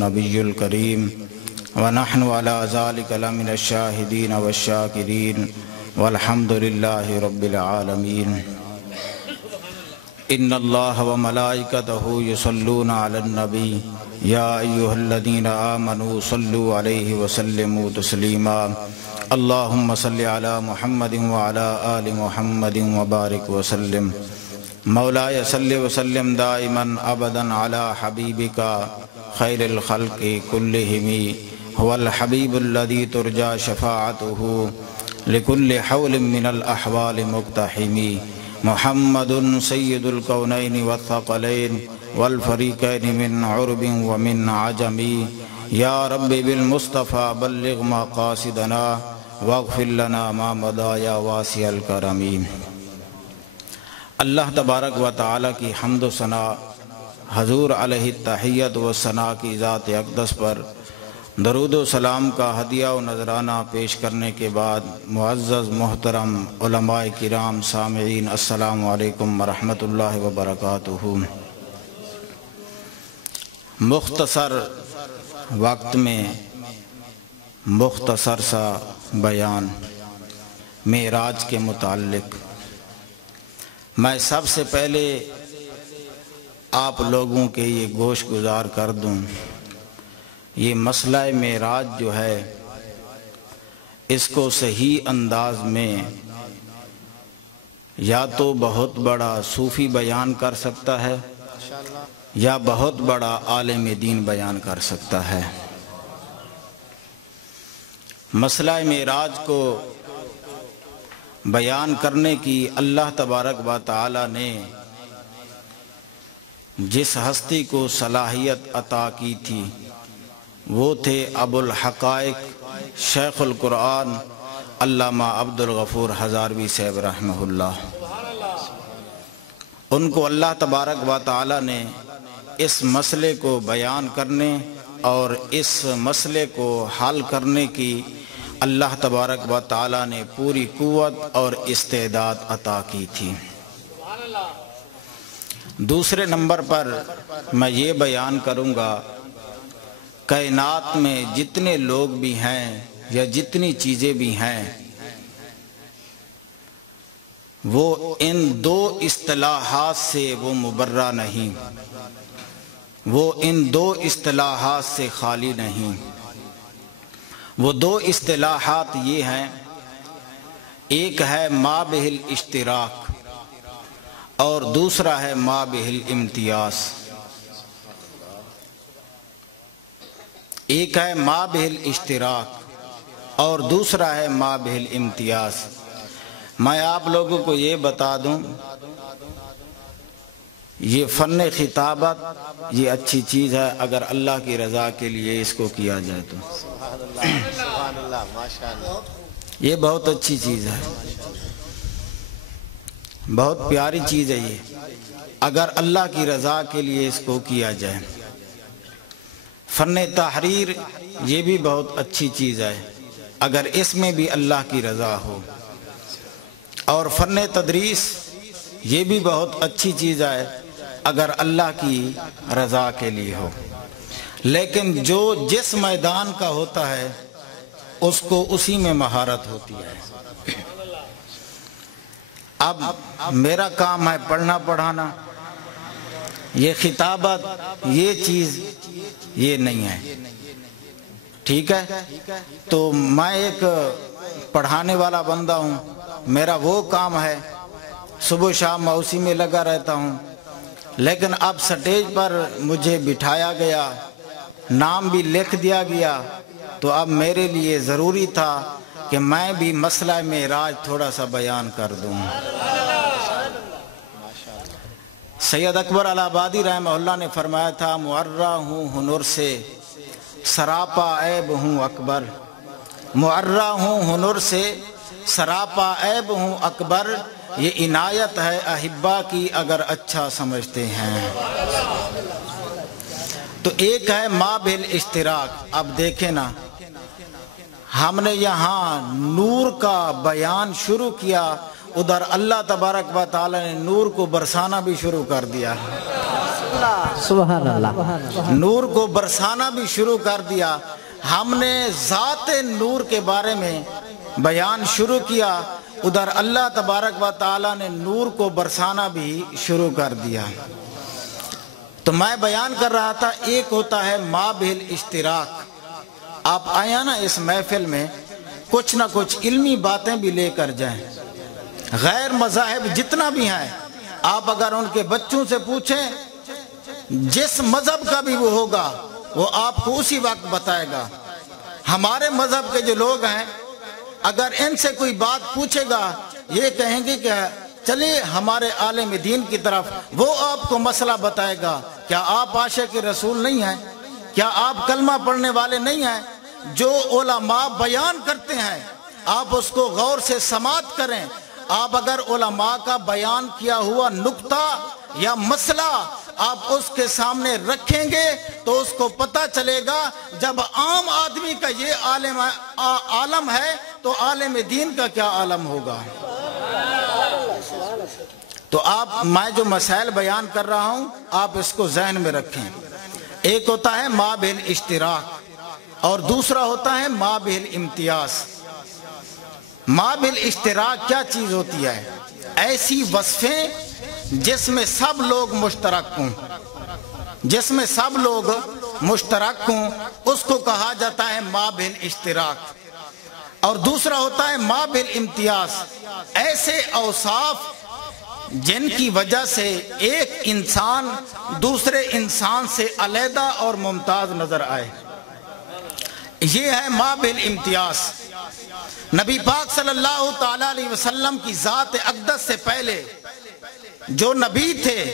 النبي الكريم ونحن على ذلك لمن الشاهدين والشاكرين والحمد لله رب العالمين إن الله وملائكته يصلون على النبي يا أيها الذين آمنوا صلوا عليه وسلموا تسليما اللهم صل على محمد وعلى آل محمد وبارك وسلم مولاي صل وسلم دائما أبدا على حبيبك خير الخلق كلهم هو الحبيب الذي ترجى شفاعته لكل حول من الأحوال مقتحم محمد سيد الكونين والثقلين والفريقين من عرب ومن عجم يا رب بالمصطفى بلغ مقاصدنا واغفر لنا ما مضى یا واسع الکرم۔ اللہ تبارک و تعالیٰ کی حمد و ثنا، حضور علیہ التحیت و ثنا کی ذات اقدس پر درود و سلام کا ہدیہ و نذرانہ پیش کرنے کے بعد معزز محترم علماء کرام سامعین السلام علیکم ورحمۃ اللہ وبرکاتہ۔ مختصر وقت میں مختصر سا بیان معراج کے متعلق۔ میں سب سے پہلے آپ لوگوں کے یہ گوش گزار کر دوں، یہ مسئلہ معراج جو ہے اس کو صحیح انداز میں یا تو بہت بڑا صوفی بیان کر سکتا ہے یا بہت بڑا عالم دین بیان کر سکتا ہے۔ مسئلہ معراج کو بیان کرنے کی اللہ تبارک و تعالی نے جس ہستی کو صلاحیت عطا کی تھی وہ تھے ابو الحقائق شیخ القرآن علامہ عبد الغفور ہزاروی صاحب رحمہ اللہ۔ ان کو اللہ تبارک و تعالی نے اس مسئلے کو بیان کرنے اور اس مسئلے کو حل کرنے کی اللہ تبارک و تعالی نے پوری قوت اور استعداد عطا کی تھی۔ دوسرے نمبر پر میں یہ بیان کروں گا، کائنات میں جتنے لوگ بھی ہیں یا جتنی چیزیں بھی ہیں وہ ان دو اصطلاحات سے وہ مبرہ نہیں، وہ ان دو اصطلاحات سے خالی نہیں۔ وہ دو اصطلاحات یہ ہیں، ایک ہے ما بہ الاشتراک اور دوسرا ہے ما بہ الامتیاز۔ ایک ہے ما بہ الاشتراک اور دوسرا ہے ما بہ الامتیاز۔ میں آپ لوگوں کو یہ بتا دوں، یہ فن خطابت یہ اچھی چیز ہے اگر اللہ کی رضا کے لیے اس کو کیا جائے تو یہ بہت اچھی چیز ہے، بہت پیاری چیز ہے یہ اگر اللہ کی رضا کے لیے اس کو کیا جائے۔ فن تحریر یہ بھی بہت اچھی چیز ہے اگر اس میں بھی اللہ کی رضا ہو، اور فن تدریس یہ بھی بہت اچھی چیز ہے اگر اللہ کی رضا کے لیے ہو۔ لیکن جو جس میدان کا ہوتا ہے اس کو اسی میں مہارت ہوتی ہے۔ اب میرا کام ہے پڑھنا پڑھانا، یہ خطابت یہ چیز یہ نہیں ہے، ٹھیک ہے؟ تو میں ایک پڑھانے والا بندہ ہوں، میرا وہ کام ہے، صبح شام میں اسی میں لگا رہتا ہوں۔ لیکن اب سٹیج پر مجھے بٹھایا گیا، نام بھی لکھ دیا گیا، تو اب میرے لیے ضروری تھا کہ میں بھی مسئلہ معراج تھوڑا سا بیان کر دوں۔ سید اکبر الہ آبادی رحمہ اللہ نے فرمایا تھا، معرہ ہوں ہنر سے سراپا عیب ہوں اکبر، معرہ ہوں ہنر سے سراپا عیب ہوں اکبر، یہ عنایت ہے احبا کی اگر اچھا سمجھتے ہیں۔ تو ایک ہے ما بہ الاشتراک۔ اب دیکھیں نا، ہم نے یہاں نور کا بیان شروع کیا، ادھر اللہ تبارک و تعالی نے نور کو برسانا بھی شروع کر دیا۔ سبحان اللہ. نور کو برسانا بھی شروع کر دیا. ہم نے ذات نور کے بارے میں بیان شروع کیا، ادھر اللہ تبارک و تعالیٰ نے نور کو برسانا بھی شروع کر دیا. تو میں بیان کر رہا تھا، ایک ہوتا ہے ما بہل اشتراک. آپ آیا نا اس محفل میں کچھ نہ کچھ علمی باتیں بھی لے کر جائیں. غیر مذاہب جتنا بھی ہیں، آپ اگر ان کے بچوں سے پوچھیں، جس مذہب کا بھی وہ ہوگا وہ آپ کو اسی وقت بتائے گا. ہمارے مذہب کے جو لوگ ہیں، اگر ان سے کوئی بات پوچھے گا، یہ کہیں گے کہ چلیے ہمارے عالم دین کی طرف، وہ آپ کو مسئلہ بتائے گا. کیا آپ عاشق رسول نہیں ہیں؟ کیا آپ کلمہ پڑھنے والے نہیں ہیں؟ جو علماء بیان کرتے ہیں آپ اس کو غور سے سماعت کریں. آپ اگر علماء کا بیان کیا ہوا نکتہ یا مسئلہ آپ اس کے سامنے رکھیں گے تو اس کو پتہ چلے گا. جب عام آدمی کا یہ عالم ہے تو عالم دین کا کیا عالم ہوگا. تو میں جو مسائل بیان کر رہا ہوں آپ اس کو ذہن میں رکھیں. ایک ہوتا ہے ما بہل اشتراک اور دوسرا ہوتا ہے ما بہل امتیاز. ما بہل اشتراک کیا چیز ہوتی ہے؟ ایسی وصفیں جس میں سب لوگ مشترک ہوں، جس میں سب لوگ مشترک ہوں، اس کو کہا جاتا ہے ما بہل اشتراک. اور دوسرا ہوتا ہے ما بہل امتیاز، ایسے اوصاف جن کی وجہ سے ایک انسان دوسرے انسان سے علیحدہ اور ممتاز نظر آئے. یہ ہے ما بہل امتیاز. نبی پاک صلی اللہ تعالیٰ علیہ وسلم کی ذات اقدس سے پہلے جو نبی تھے،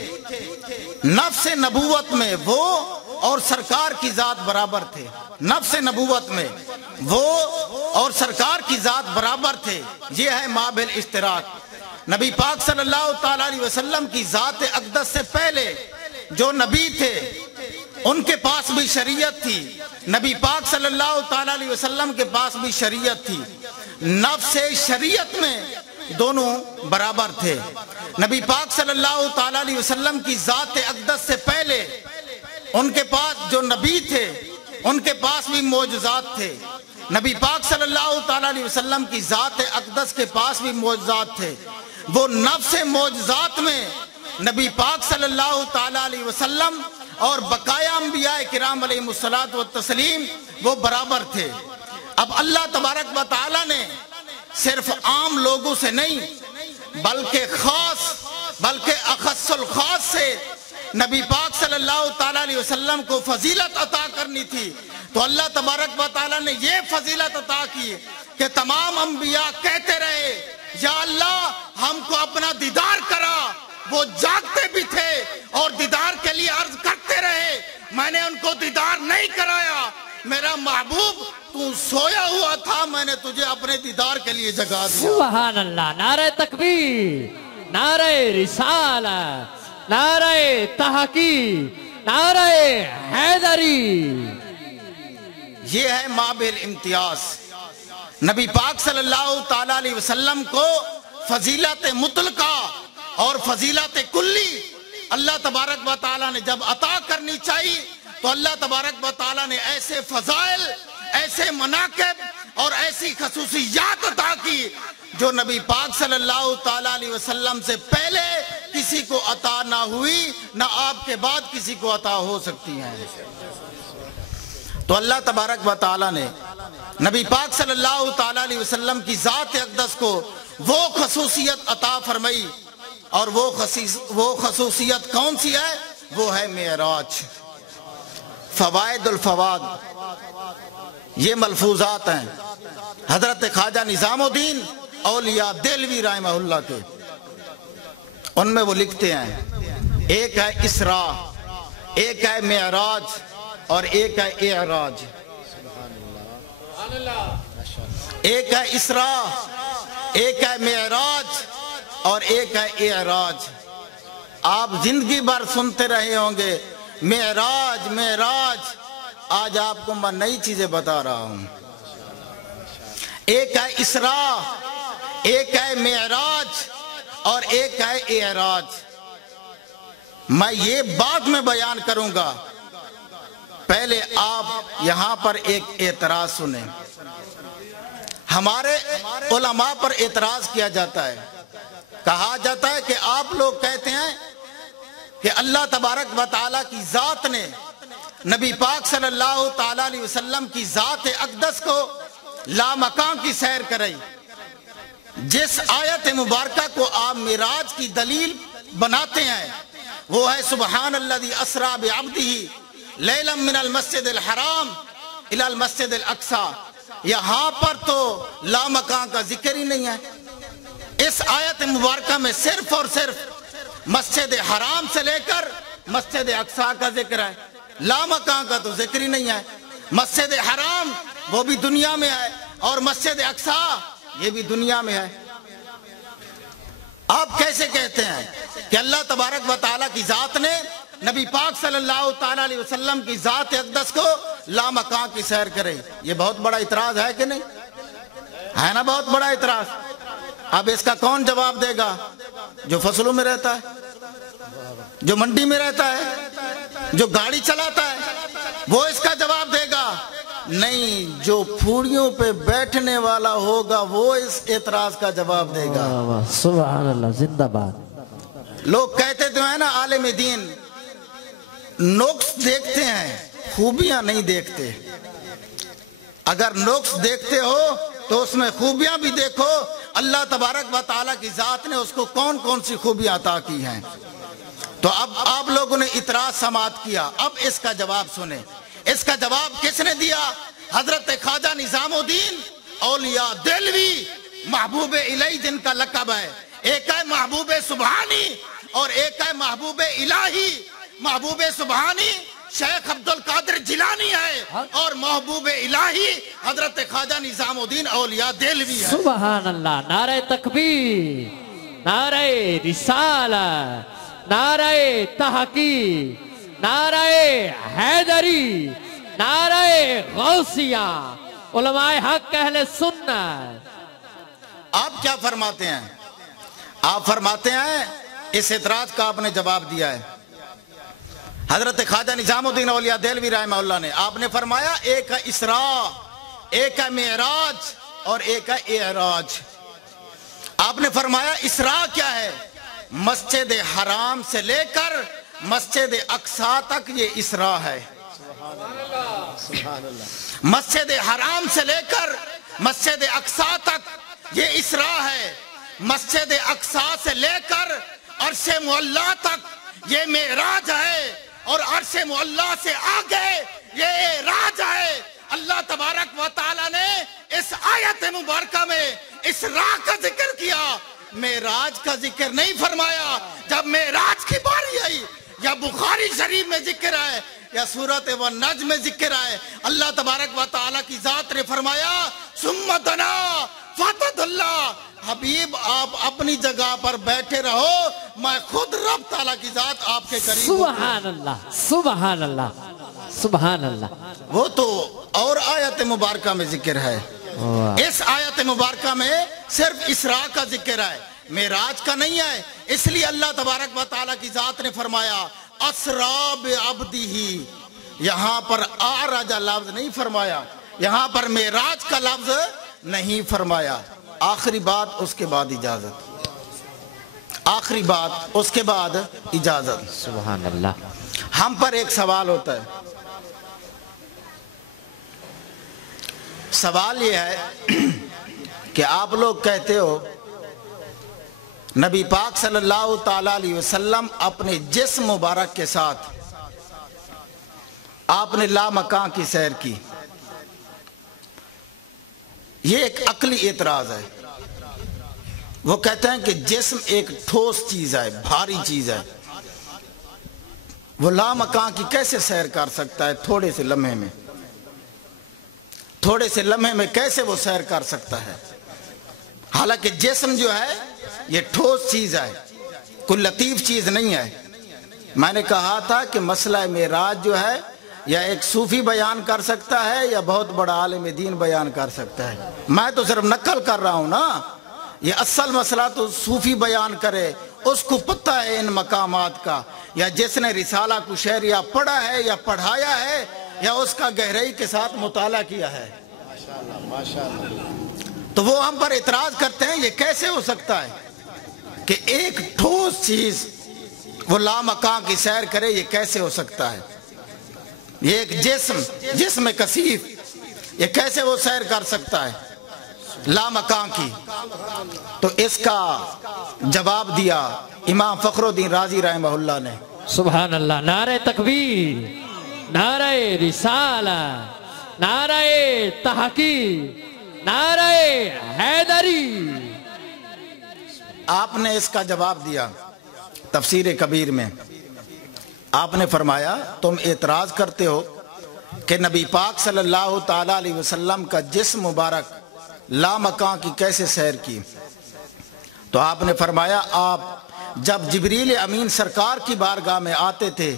نفس نبوت میں وہ اور سرکار کی ذات برابر تھے. نفس نبوت میں وہ اور سرکار کی ذات برابر تھے. یہ ہے ما بہل اشتراک. نبی پاک صلی اللہ تعالیٰ علیہ وسلم کی ذات اقدس سے پہلے جو نبی تھے ان کے پاس بھی شریعت تھی. نبی پاک صلی اللہ تعالیٰ علیہ وسلم کے پاس بھی شریعت تھی. نفس شریعت میں دونوں برابر تھے. نبی پاک صلی اللہ تعالیٰ علیہ وسلم کی ذات اقدس سے پہلے ان کے پاس جو نبی تھے ان کے پاس بھی معجزات تھے. نبی پاک صلی اللہ تعالیٰ علیہ وسلم کی ذات اقدس کے پاس بھی معجزات تھے. وہ نفس معجزات میں نبی پاک صلی اللہ تعالیٰ علیہ وسلم اور بقایا انبیاء کرام علیہم الصلاۃ والتسلیم وہ برابر تھے. اب اللہ تبارک و تعالیٰ نے صرف عام لوگوں سے نہیں بلکہ اخص الخاص سے نبی پاک صلی اللہ تعالیٰ علیہ وسلم کو فضیلت عطا کرنی تھی. تو اللہ تبارک و تعالیٰ نے یہ فضیلت عطا کی کہ تمام انبیاء کہتے رہے یا اللہ ہم کو اپنا دیدار کرا. وہ جاگتے بھی تھے اور دیدار کے لیے عرض کرتے رہے، میں نے ان کو دیدار نہیں کرایا. میرا محبوب تو سویا ہوا تھا، میں نے تجھے اپنے دیدار کے لیے جگا دیا. سبحان اللہ. نعرہ تکبیر، نعرہ رسالت، نعرہ تحقیق، نعرہ حیدری. یہ ہے ما بہل امتیاز. نبی پاک صلی اللہ تعالیٰ علیہ وسلم کو فضیلت مطلقہ اور فضیلت کلی اللہ تبارک و تعالیٰ نے جب عطا کرنی چاہیے تو اللہ تبارک و تعالیٰ نے ایسے فضائل، ایسے مناقب اور ایسی خصوصیات عطا کی جو نبی پاک صلی اللہ تعالیٰ علیہ وسلم سے پہلے کسی کو عطا نہ ہوئی، نہ آپ کے بعد کسی کو عطا ہو سکتی ہیں. تو اللہ تبارک و تعالیٰ نے نبی پاک صلی اللہ تعالیٰ علیہ وسلم کی ذات اقدس کو وہ خصوصیت عطا فرمائی. اور وہ خصوصیت کون سی ہے؟ وہ ہے معراج. فوائد الفواد یہ ملفوظات ہیں حضرت خواجہ نظام الدین اولیاء دہلوی رحمہ اللہ کے. ان میں وہ لکھتے ہیں، ایک ہے اسراء، ایک ہے معراج اور ایک ہے اعراج. ایک ہے اسراء، ایک ہے معراج اور ایک ہے اعراج. آپ زندگی بھر سنتے رہے ہوں گے معراج معراج. آج آپ کو میں نئی چیزیں بتا رہا ہوں. ایک ہے اسراء، ایک ہے معراج اور ایک ہے اعراج. میں یہ بعد میں بیان کروں گا، پہلے آپ یہاں پر ایک اعتراض سنیں۔ ہمارے علماء پر اعتراض کیا جاتا ہے، کہا جاتا ہے کہ آپ لوگ کہتے ہیں کہ اللہ تبارک و تعالیٰ کی ذات نے نبی پاک صلی اللہ تعالیٰ علیہ وسلم کی ذات اقدس کو لامکان کی سیر کرائی۔ جس آیت مبارکہ کو آپ معراج کی دلیل بناتے ہیں وہ ہے سبحان الذی اسریٰ بعبدہ لیلا من المسجد الحرام الی المسجد الاقصیٰ۔ یہاں پر تو لامکان کا ذکر ہی نہیں ہے۔ اس آیت مبارکہ میں صرف اور صرف مسجد حرام سے لے کر مسجد اقصیٰ کا ذکر ہے، لامکان کا تو ذکر ہی نہیں ہے۔ مسجد حرام وہ بھی دنیا میں ہے اور مسجد اقصیٰ یہ بھی دنیا میں ہے۔ آپ کیسے کہتے ہیں کہ اللہ تبارک و تعالیٰ کی ذات نے نبی پاک صلی اللہ تعالیٰ علیہ وسلم کی ذات اقدس کو لامکان کی سیر کرے؟ یہ بہت بڑا اعتراض ہے کہ نہیں ہے نا؟ بہت بڑا اعتراض۔ اب اس کا کون جواب دے گا؟ جو فصلوں میں رہتا ہے، جو منڈی میں رہتا ہے، جو گاڑی چلاتا ہے، وہ اس کا جواب دے گا؟ نہیں، جو پھوڑیوں پہ بیٹھنے والا ہوگا وہ اس اعتراض کا جواب دے گا۔ سبحان اللہ، زندہ باد۔ لوگ کہتے تو ہیں نا عالم دین نقص دیکھتے ہیں، خوبیاں نہیں دیکھتے۔ اگر نقص دیکھتے ہو تو اس میں خوبیاں بھی دیکھو۔ اللہ تبارک و تعالیٰ کی ذات نے اس کو کون کون سی خوبیاں عطا کی ہیں۔ تو اب آپ لوگوں نے اعتراض سماعت کیا، اب اس کا جواب سنیں۔ اس کا جواب کس نے دیا؟ حضرت خواجہ نظام الدین اولیاء دہلوی، محبوب الہی جن کا لقب ہے۔ ایک ہے محبوب سبحانی اور ایک ہے محبوب الہی۔ محبوب سبحانی شیخ عبد القادر جیلانی ہے اور محبوب الہی حضرت خواجہ نظام الدین اولیاء دہلوی ہے۔ سبحان اللہ، نعرہ تکبیر، نعرہ رسالت، نعرہ تحقیق، نعرہ حیدری، نعرہ غوثیہ، علماء حق اہل سنت۔ آپ کیا فرماتے ہیں؟ آپ فرماتے ہیں اس اعتراض کا آپ نے جواب دیا ہے۔ حضرت خواجہ نظام الدین اولیاء دہلوی رحمہ اللہ نے آپ نے فرمایا ایک ہے اسراء، ایک ہے معراج اور ایک ہے اعراج۔ آپ نے فرمایا اسراء کیا ہے؟ مسجد حرام سے لے کر مسجد اقصیٰ تک یہ اسراء ہے۔ مسجد حرام سے لے کر مسجد اقصیٰ تک یہ اسراء ہے۔ مسجد اقصیٰ سے لے کر عرش معلیٰ تک یہ معراج ہے اور عرش معلیٰ سے آگے یہ اعراج ہے۔ اللہ تبارک و تعالیٰ نے اس آیت مبارکہ میں اسراء کا ذکر کیا، معراج کا ذکر نہیں فرمایا۔ جب معراج کی باری آئی یا بخاری شریف میں ذکر ہے یا سورۃ والنجم میں ذکر ہے، اللہ تبارک و تعالیٰ کی ذات نے فرمایا ثم دنا فتح اللہ، حبیب آپ اپنی جگہ پر بیٹھے رہو، میں خود رب تعالیٰ کی ذات آپ کے قریب ہوں۔ سبحان اللہ، سبحان اللہ، سبحان اللہ۔ وہ تو اور آیت مبارکہ میں ذکر ہے۔ اس آیت مبارکہ میں صرف اسراء کا ذکر ہے، معراج کا نہیں ہے۔ اس لیے اللہ تبارک و تعالیٰ کی ذات نے فرمایا اسریٰ بعبدہ، یہاں پر اعرج لفظ نہیں فرمایا، یہاں پر معراج کا لفظ نہیں فرمایا۔ آخری بات اس کے بعد اجازت، آخری بات اس کے بعد اجازت۔ سبحان اللہ۔ ہم پر ایک سوال ہوتا ہے، سوال یہ ہے کہ آپ لوگ کہتے ہو نبی پاک صلی اللہ تعالیٰ علیہ وسلم اپنے جسم مبارک کے ساتھ آپ نے لامکان کی سیر کی۔ یہ ایک عقلی اعتراض ہے۔ وہ کہتے ہیں کہ جسم ایک ٹھوس چیز ہے، بھاری چیز ہے، وہ لامکان کی کیسے سیر کر سکتا ہے؟ تھوڑے سے لمحے میں، تھوڑے سے لمحے میں کیسے وہ سیر کر سکتا ہے؟ حالانکہ جسم جو ہے یہ ٹھوس چیز ہے، کوئی لطیف چیز نہیں ہے۔ میں نے کہا تھا کہ مسئلہ معراج جو ہے یا ایک صوفی بیان کر سکتا ہے یا بہت بڑا عالم دین بیان کر سکتا ہے۔ میں تو صرف نقل کر رہا ہوں نا، یہ اصل مسئلہ تو صوفی بیان کرے، اس کو پتہ ہے ان مقامات کا، یا جس نے رسالہ کشیر یا پڑھا ہے یا پڑھایا ہے یا اس کا گہرائی کے ساتھ مطالعہ کیا ہے، تو وہ ہم پر اعتراض کرتے ہیں یہ کیسے ہو سکتا ہے کہ ایک ٹھوس چیز وہ لامکان کی سیر کرے، یہ کیسے ہو سکتا ہے؟ یہ ایک جسم کثیف، یہ کیسے وہ سیر کر سکتا ہے لامکان کی؟ تو اس کا جواب دیا امام فخر الدین رازی رحمہ اللہ نے۔ سبحان اللہ، نعرہ تکبیر، نعرہ رسالہ، نعرہ تحقیق، نعرہ حیدری۔ آپ نے اس کا جواب دیا تفسیر کبیر میں، آپ نے فرمایا تم اعتراض کرتے ہو کہ نبی پاک صلی اللہ تعالی علیہ وسلم کا جسم مبارک لامکان کی کیسے سیر کی؟ تو آپ نے فرمایا آپ جب جبریل امین سرکار کی بارگاہ میں آتے تھے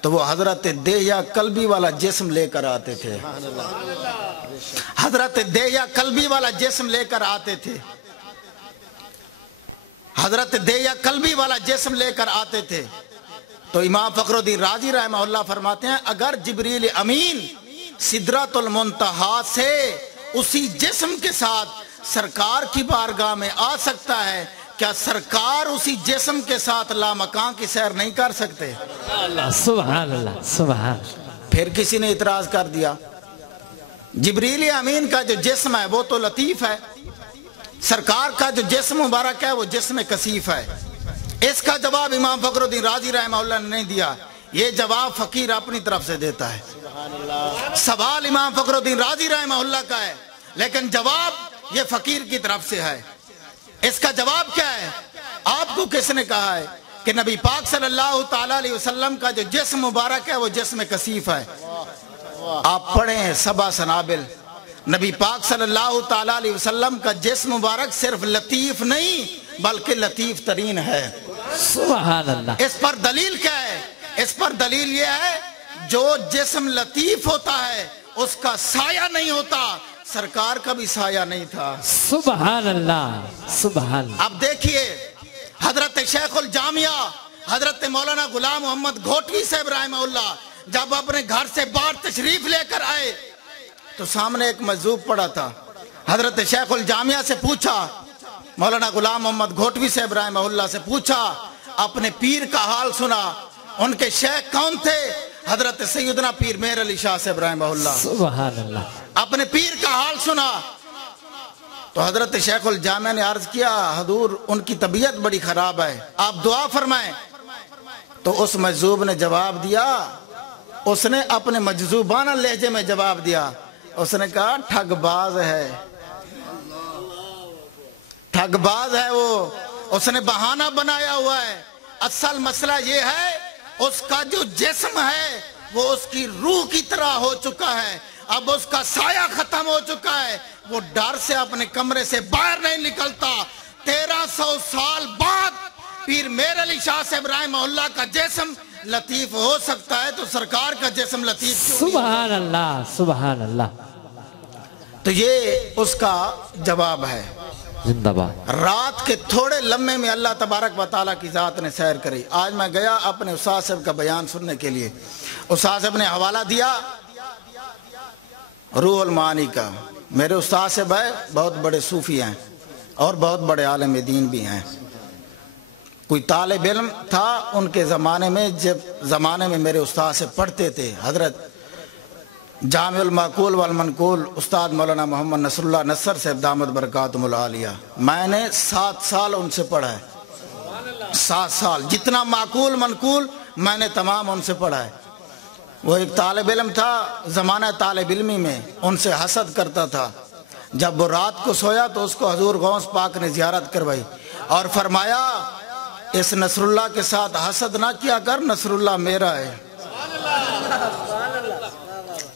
تو وہ حضرت دہیا قلبی والا جسم لے کر آتے تھے، حضرت دہیا قلبی والا جسم لے کر آتے تھے، حضرت دہیا قلبی والا جسم لے کر آتے تھے۔ تو امام فخر الدین رازی رحمہ اللہ فرماتے ہیں اگر جبریل امین سدرۃ المنتہا سے اسی جسم کے ساتھ سرکار کی بارگاہ میں آ سکتا ہے، کیا سرکار اسی جسم کے ساتھ لامکان کی سیر نہیں کر سکتے؟ سبحان اللہ، سبحان اللہ۔ پھر کسی نے اعتراض کر دیا جبریل امین کا جو جسم ہے وہ تو لطیف ہے، سرکار کا جو جسم مبارک ہے وہ جسم کثیف ہے۔ اس کا جواب امام فخر الدین رازی رحمہ اللہ نے نہیں دیا، یہ جواب فقیر اپنی طرف سے دیتا ہے۔ سوال امام فخر الدین رازی رحمہ اللہ کا ہے لیکن جواب یہ فقیر کی طرف سے ہے۔ اس کا جواب کیا ہے؟ آپ کو کس نے کہا ہے کہ نبی پاک صلی اللہ تعالی علیہ وسلم کا جو جسم مبارک ہے وہ جسم کثیف ہے؟ آپ پڑھیں ہیں سبع سنابل، نبی پاک صلی اللہ تعالی علیہ وسلم کا جسم مبارک صرف لطیف نہیں بلکہ لطیف ترین ہے۔ سبحان اللہ۔ اس پر دلیل کیا ہے؟ اس پر دلیل یہ ہے جو جسم لطیف ہوتا ہے اس کا سایہ نہیں ہوتا، سرکار کا بھی سایہ نہیں تھا۔ سبحان اللہ، سبحان اللہ۔ اب دیکھیے حضرت شیخ الجامعہ حضرت مولانا غلام محمد گھوٹوی صاحب رحمہ اللہ جب اپنے گھر سے باہر تشریف لے کر آئے تو سامنے ایک مجذوب پڑا تھا۔ حضرت شیخ الجامعہ سے پوچھا، مولانا غلام محمد گھوٹوی صاحب رحمہ اللہ سے پوچھا، اپنے پیر کا حال سنا۔ ان کے شیخ کون تھے؟ حضرت سیدنا پیر مہر علی شاہ صاحب رحمہ اللہ۔ سبحان اللہ۔ اپنے پیر کا حال سنا تو حضرت شیخ الجامعہ نے عرض کیا حضور ان کی طبیعت بڑی خراب ہے، آپ دعا فرمائیں۔ تو اس مجذوب نے جواب دیا، اس نے اپنے مجذوبانہ لہجے میں جواب دیا، اس نے کہا ٹھگ باز ہے، ٹھگ باز ہے وہ، اس نے بہانہ بنایا ہوا ہے۔ اصل مسئلہ یہ ہے اس کا جو جسم ہے وہ اس کی روح کی طرح ہو چکا ہے، اب اس کا سایہ ختم ہو چکا ہے، وہ ڈر سے اپنے کمرے سے باہر نہیں نکلتا۔ 1300 سال بعد پیر مہر علی شاہ صاحب رحمہ اللہ کا جسم لطیف ہو سکتا ہے تو سرکار کا جسم لطیف کیوں نہیں؟ سبحان اللہ، سبحان اللہ۔ تو یہ اس کا جواب ہے۔ زندہ باد۔ رات کے تھوڑے لمحے میں اللہ تبارک و تعالیٰ کی ذات نے سیر کری۔ آج میں گیا اپنے استاد صاحب کا بیان سننے کے لیے، استاد صاحب نے حوالہ دیا روح المعانی کا۔ میرے استاد صاحب ہے بہت بڑے صوفی ہیں اور بہت بڑے عالم دین بھی ہیں۔ کوئی طالب علم تھا ان کے زمانے میں، جب زمانے میں میرے استاد سے پڑھتے تھے حضرت جامع المعقول والمنقول استاد مولانا محمد نصر اللہ نصر صاحب دامت برکاتہم العالیہ، میں نے 7 سال ان سے پڑھا ہے۔ 7 سال جتنا معقول منقول میں نے تمام ان سے پڑھا ہے۔ وہ ایک طالب علم تھا زمانہ طالب علمی میں، ان سے حسد کرتا تھا۔ جب وہ رات کو سویا تو اس کو حضور غوث پاک نے زیارت کروائی اور فرمایا اس نصر اللہ کے ساتھ حسد نہ کیا کر، نصر اللہ میرا ہے۔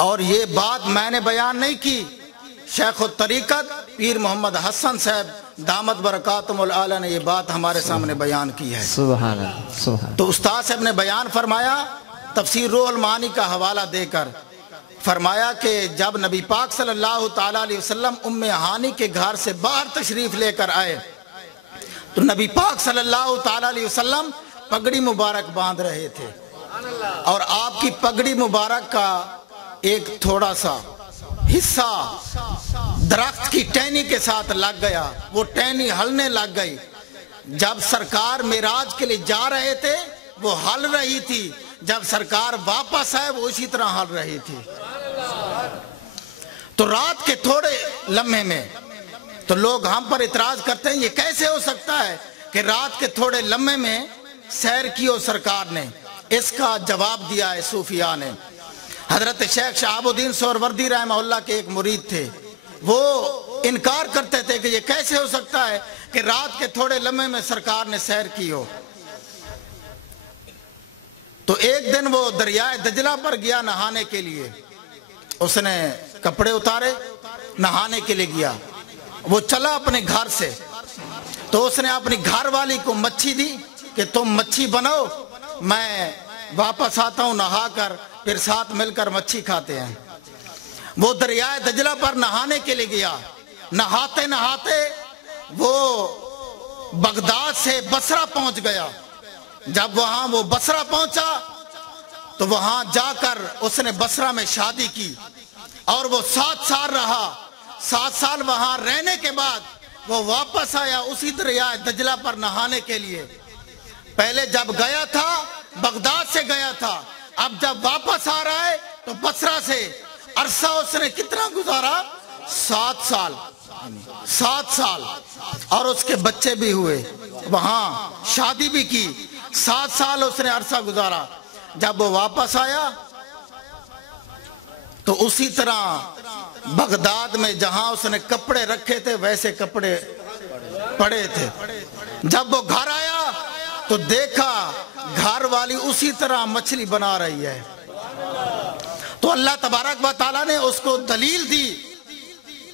اور یہ بات میں نے بیان نہیں کی، شیخ الطریقت پیر محمد حسن صاحب دامت برکاتہم العالیہ نے یہ بات ہمارے سامنے بیان کی ہے۔ سبحان اللہ، سبحان۔ تو استاد صاحب نے بیان فرمایا تفسیر روح المعانی کا حوالہ دے کر، فرمایا کہ جب نبی پاک صلی اللہ تعالی علیہ وسلم ام ہانی کے گھر سے باہر تشریف لے کر آئے تو نبی پاک صلی اللہ تعالی علیہ وسلم پگڑی مبارک باندھ رہے تھے، اور آپ کی پگڑی مبارک کا ایک تھوڑا سا حصہ درخت کی ٹہنی کے ساتھ لگ گیا، وہ ٹہنی ہلنے لگ گئی۔ جب سرکار معراج کے لیے جا رہے تھے وہ ہل رہی تھی، جب سرکار واپس آئے وہ اسی طرح ہل رہی تھی۔ تو رات کے تھوڑے لمحے میں تو لوگ ہم پر اعتراض کرتے ہیں، یہ کیسے ہو سکتا ہے کہ رات کے تھوڑے لمحے میں سیر کی ہو سرکار نے؟ اس کا جواب دیا ہے صوفیاء نے۔ حضرت شیخ شہاب الدین سہروردی رحمہ اللہ کے ایک مرید تھے، وہ انکار کرتے تھے کہ یہ کیسے ہو سکتا ہے کہ رات کے تھوڑے لمحے میں سرکار نے سیر کی ہو۔ تو ایک دن وہ دریائے دجلہ پر گیا نہانے کے لیے، اس نے کپڑے اتارے، نہانے کے لیے گیا، وہ چلا اپنے گھر سے، تو اس نے اپنی گھر والی کو مچھی دی کہ تم مچھی بناؤ، میں واپس آتا ہوں نہا کر، پھر ساتھ مل کر مچھی کھاتے ہیں۔ وہ دریائے دجلہ پر نہانے کے لیے گیا، نہاتے نہاتے وہ بغداد سے بصرہ پہنچ گیا۔ جب وہاں وہ بصرہ پہنچا تو وہاں جا کر اس نے بصرہ میں شادی کی، اور وہ 7 سال رہا۔ 7 سال وہاں رہنے کے بعد وہ واپس آیا اسی دریائے دجلہ پر نہانے کے لیے۔ پہلے جب گیا تھا بغداد سے گیا تھا، اب جب واپس آ رہا ہے تو بصرہ سے عرصہ اس نے کتنا گزارا؟ 7 سال 7 سال، اور اس کے بچے بھی ہوئے، وہاں شادی بھی کی، 7 سال اس نے عرصہ گزارا۔ جب وہ واپس آیا تو اسی طرح بغداد میں جہاں اس نے کپڑے رکھے تھے ویسے کپڑے پڑے تھے۔ جب وہ گھر آیا تو دیکھا گھر والی اسی طرح مچھلی بنا رہی ہے۔ تو اللہ تبارک و تعالیٰ نے اس کو دلیل دی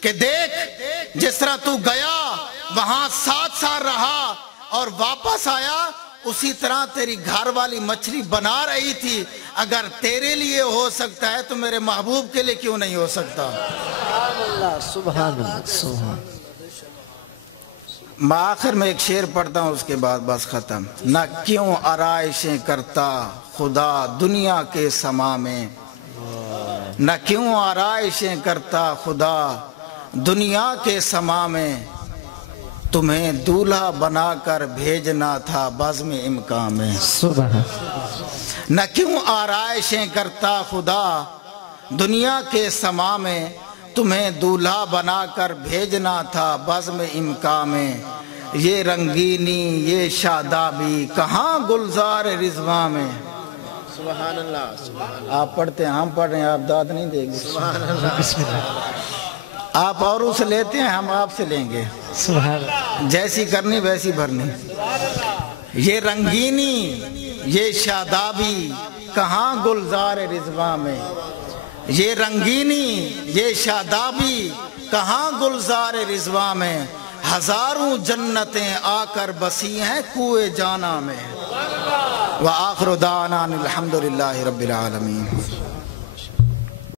کہ دیکھ، جس طرح تو گیا وہاں 7 سال رہا اور واپس آیا، اسی طرح تیری گھر والی مچھلی بنا رہی تھی۔ اگر تیرے لیے ہو سکتا ہے تو میرے محبوب کے لیے کیوں نہیں ہو سکتا؟ سبحان اللہ، سبحان۔ میں آخر میں ایک شعر پڑھتا ہوں، اس کے بعد بس ختم۔ نہ کیوں آرائشیں کرتا خدا دنیا کے سما میں، نہ کیوں آرائشیں کرتا خدا دنیا کے سما میں، تمہیں دولہا بنا کر بھیجنا تھا بزم امکان میں۔ سبحان۔ نہ کیوں آرائشیں کرتا خدا دنیا کے سما میں، تمہیں دولہا بنا کر بھیجنا تھا بزم امکان میں۔ یہ رنگینی یہ شادابی کہاں گلزار رضواں میں۔ سبحان اللہ، سبحان اللہ۔ آپ پڑھتے ہیں، ہم پڑھ رہے ہیں، آپ داد نہیں دیں گے۔ سبحان اللہ، بسم اللہ۔ آپ اوروں سے لیتے ہیں، ہم آپ سے لیں گے، سبحان اللہ۔ جیسی کرنی ویسی بھرنی۔ یہ رنگینی یہ شادابی کہاں گلزار رضواں میں، یہ رنگینی یہ شادابی کہاں گلزار رضواں میں، ہزاروں جنتیں آ کر بسی ہیں کوئے جانا میں۔ وآخر دعوانا الحمدللہ رب العالمین۔